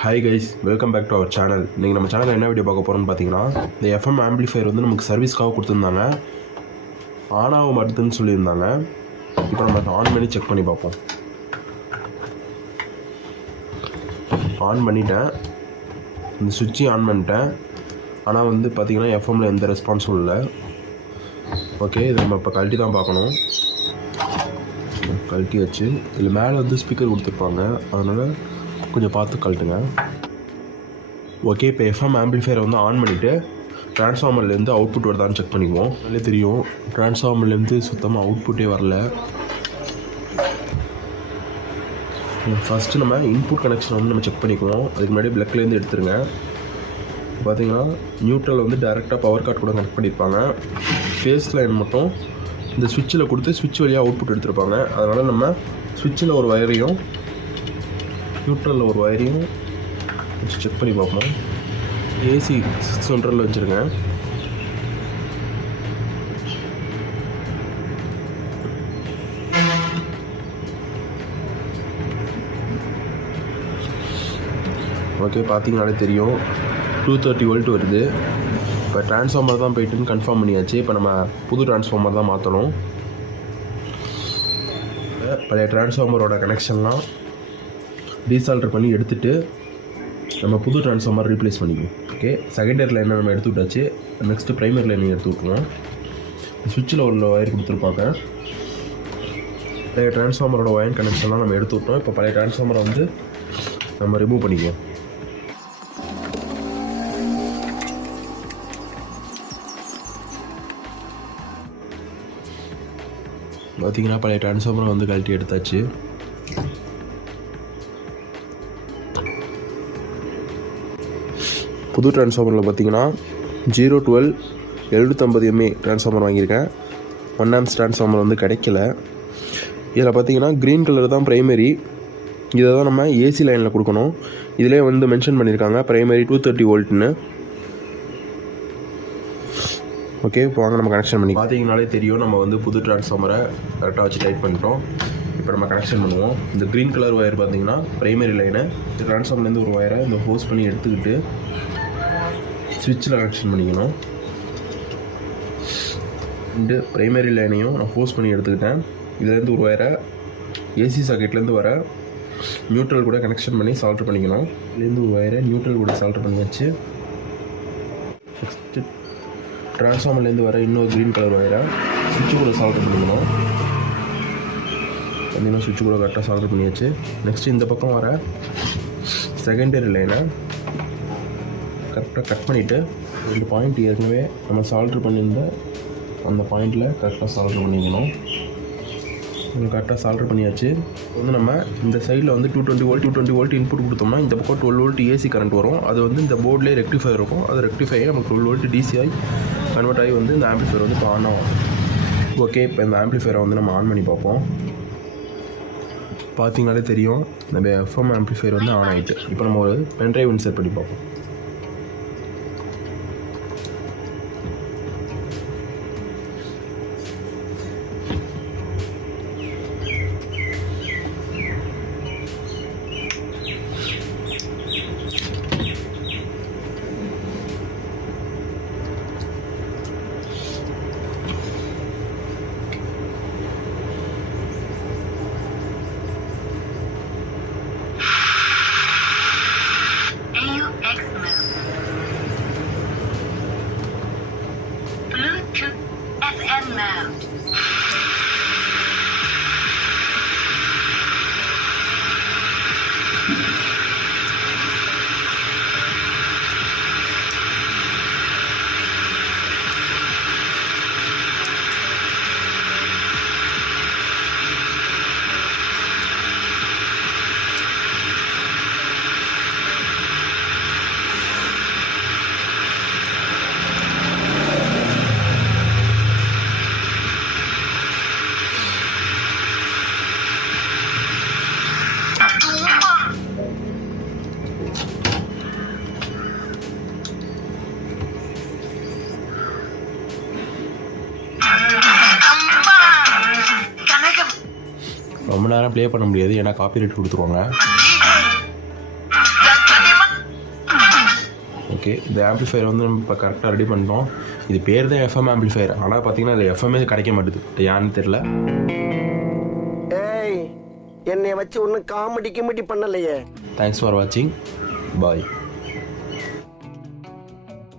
Hi guys, welcome back to our channel. நீங்கள் நம்ம சேனலில் என்ன வீடியோ பார்க்க போகிறோம்னு பார்த்தீங்கன்னா, இந்த எஃப்எம் ஆம்பிளிஃபையர் வந்து நமக்கு சர்வீஸ்க்காக கொடுத்துருந்தாங்க. ஆனாக மாட்டுதுன்னு சொல்லியிருந்தாங்க. இப்போ நம்ம ஆன் பண்ணி செக் பண்ணி பார்ப்போம். ஆன் பண்ணிட்டேன், இந்த சுவிட்சையும் ஆன் பண்ணிட்டேன். ஆனால் வந்து பார்த்திங்கன்னா எஃப்எம்மில் எந்த ரெஸ்பான்ஸும் இல்லை. ஓகே, இது நம்ம இப்போ கழட்டி தான் பார்க்கணும். கழட்டி வச்சு இதில் மேலே வந்து ஸ்பீக்கர் கொடுத்துருப்பாங்க, அதனால் கொஞ்சம் பார்த்து கழட்டுங்க. ஓகே, இப்போ எஃப்எம் ஆம்பிளிஃபையரை வந்து ஆன் பண்ணிவிட்டு ட்ரான்ஸ்ஃபார்மர்லேருந்து அவுட்புட் வருதான்னு செக் பண்ணிக்குவோம். நல்லே தெரியும், ட்ரான்ஸ்ஃபார்மர்லேருந்து சுத்தமாக அவுட்புட்டே வரல. ஃபஸ்ட்டு நம்ம இன்புட் கனெக்ஷன் வந்து நம்ம செக் பண்ணிக்குவோம். அதுக்கு முன்னாடி பிளக்லேருந்து எடுத்துருங்க. பார்த்திங்கன்னா நியூட்ரல் வந்து டேரெக்டாக பவர் கார்டு கூட கனெக்ட் பண்ணியிருப்பாங்க. ஃபேஸ் லைன் மட்டும் இந்த ஸ்விட்சில் கொடுத்து ஸ்விட்ச் வழியாக அவுட்புட் எடுத்திருப்பாங்க. அதனால் நம்ம ஸ்விட்சில் ஒரு வயரையும் நியூட்ரலில் ஒரு வயரையும் வச்சு செக் பண்ணி பார்ப்போம். ஏசி 600 வச்சுருங்க. ஓகே, பார்த்தீங்கனாலே தெரியும் 230 வோல்ட் வருது. இப்போ ட்ரான்ஸ்ஃபார்மர் தான் போய்ட்டுன்னு கன்ஃபார்ம் பண்ணியாச்சு. இப்போ நம்ம புது ட்ரான்ஸ்ஃபார்மர் தான் மாற்றணும். பழைய ட்ரான்ஸ்ஃபார்மரோட கனெக்ஷன்லாம் டீசால்டர் பண்ணி எடுத்துகிட்டு நம்ம புது ட்ரான்ஸ்ஃபார்மர் ரீப்ளேஸ் பண்ணிக்குவோம். ஓகே, செகண்டரி லைனை நம்ம எடுத்து விட்டாச்சு. நெக்ஸ்ட்டு ப்ரைமரி லைனை எடுத்து விட்டுருவோம். சுவிட்சில் உள்ள ஒயர் கொடுத்துருப்பாங்க. பழைய ட்ரான்ஸ்ஃபார்மரோட ஒயர் கனெக்ஷன்லாம் நம்ம எடுத்து விட்டோம். இப்போ பழைய ட்ரான்ஸ்ஃபார்மரை வந்து நம்ம ரிமூவ் பண்ணிக்குவோம். பார்த்திங்கன்னா பழைய ட்ரான்ஸ்ஃபார்மரை வந்து கழட்டி எடுத்தாச்சு. புது ட்ரான்ஸ்ஃபார்மரில் பார்த்திங்கன்னா 012 750 MA ட்ரான்ஸ்ஃபார்மர் வாங்கியிருக்கேன். 1 amps ட்ரான்ஸ்ஃபார்மர் வந்து கிடைக்கல. இதில் பார்த்திங்கன்னா க்ரீன் கலர் தான் ப்ரைமரி. இதை தான் நம்ம ஏசி லைனில் கொடுக்கணும். இதிலே வந்து மென்ஷன் பண்ணியிருக்காங்க ப்ரைமரி 230 வோல்ட்னு. ஓகே, இப்போ வாங்க நம்ம கனெக்ஷன் பண்ணி பார்த்தீங்கனாலே தெரியும். நம்ம வந்து புது ட்ரான்ஸ்ஃபார்மரை கரெக்டாக வச்சு டைட் பண்ணிட்டோம். இப்போ நம்ம கனெக்ஷன் பண்ணுவோம். இந்த க்ரீன் கலர் ஒயர் பார்த்திங்கன்னா ப்ரைமரி லைனை. இந்த ட்ரான்ஸ்ஃபார்மர்லேருந்து ஒரு ஒயரை இந்த ஹோஸ் பண்ணி எடுத்துக்கிட்டு ஸ்விட்சில் கனெக்ஷன் பண்ணிக்கணும். இந்த ப்ரைமரி லைனையும் நான் ஹோஸ் பண்ணி எடுத்துக்கிட்டேன். இதுலேருந்து ஒரு ஒயரை ஏசி சாக்கெட்லேருந்து வர நியூட்ரல் கூட கனெக்ஷன் பண்ணி சால்ட்ரு பண்ணிக்கணும். இதுலேருந்து ஒரு ஒயரை நியூட்ரல் கூட சால்ட்ரு பண்ணி வச்சு நெக்ஸ்ட்டு ட்ரான்ஸ்ஃபார்மர்லேருந்து வர இன்னொரு க்ரீன் கலர் ஒயரை சுவிட்சு கூட சால்ட்ரு பண்ணிக்கணும். பார்த்தீங்கன்னா சுவிட்சு கூட கரெக்டாக சால்ட்ரு பண்ணியாச்சு. நெக்ஸ்ட்டு இந்த பக்கம் வர செகண்டரி லைனை கரெக்டாக கட் பண்ணிவிட்டு 2 பாயிண்ட் ஏற்கனவே நம்ம சால்ட்ரு பண்ணியிருந்த அந்த பாயிண்டில் கரெக்டாக சால்ட்ரு பண்ணிக்கணும். கரெக்டாக சால்ட்ரு பண்ணியாச்சு. வந்து நம்ம இந்த சைடில் வந்து 220 வோல்ட் இன்புட் கொடுத்தோம்னா இந்த பக்கம் 12 வோல்ட் ஏசி கரண்ட் வரும். அது வந்து இந்த போர்ட்லேயே ரெக்டிஃபை இருக்கும். அது ரெக்டிஃபை நமக்கு 12 வோல்ட் டிசிஐ கன்வெர்ட் ஆகி வந்து இந்த ஆம்பிளிஃபையர் வந்து இப்போ ஆன் ஆகும். ஓகே, இப்போ இந்த ஆம்பிளிஃபையரை வந்து நம்ம ஆன் பண்ணி பார்ப்போம். பார்த்தீங்கனாலே தெரியும் நம்ம எஃப்எம் ஆம்பிளிஃபையர் வந்து ஆன் ஆகிட்டு. இப்போ நம்ம ஒரு பென்ட்ரைவ் இன்சர்ட் பண்ணி பார்ப்போம். FM mode. ரொம்ப நேரம் ப்ளே பண்ண முடியாது, ஏன்னா காப்பிரைட் கொடுத்துருவாங்க. ஓகே, இந்த ஆம்பிளிஃபையர் வந்து நம்ம இப்போ கரெக்டாக ரெடி பண்ணிட்டோம். இது பேர் தான் எஃப்எம் ஆம்பிளிஃபையர், ஆனால் பார்த்தீங்கன்னா அது எஃப்எம்ஏ கிடைக்க மாட்டுது, ஏன்னு தெரில. ஏய், என்னை வச்சு ஒன்றும் காமெடி பண்ணலையே. தேங்க்ஸ் ஃபார் வாட்சிங், பாய்.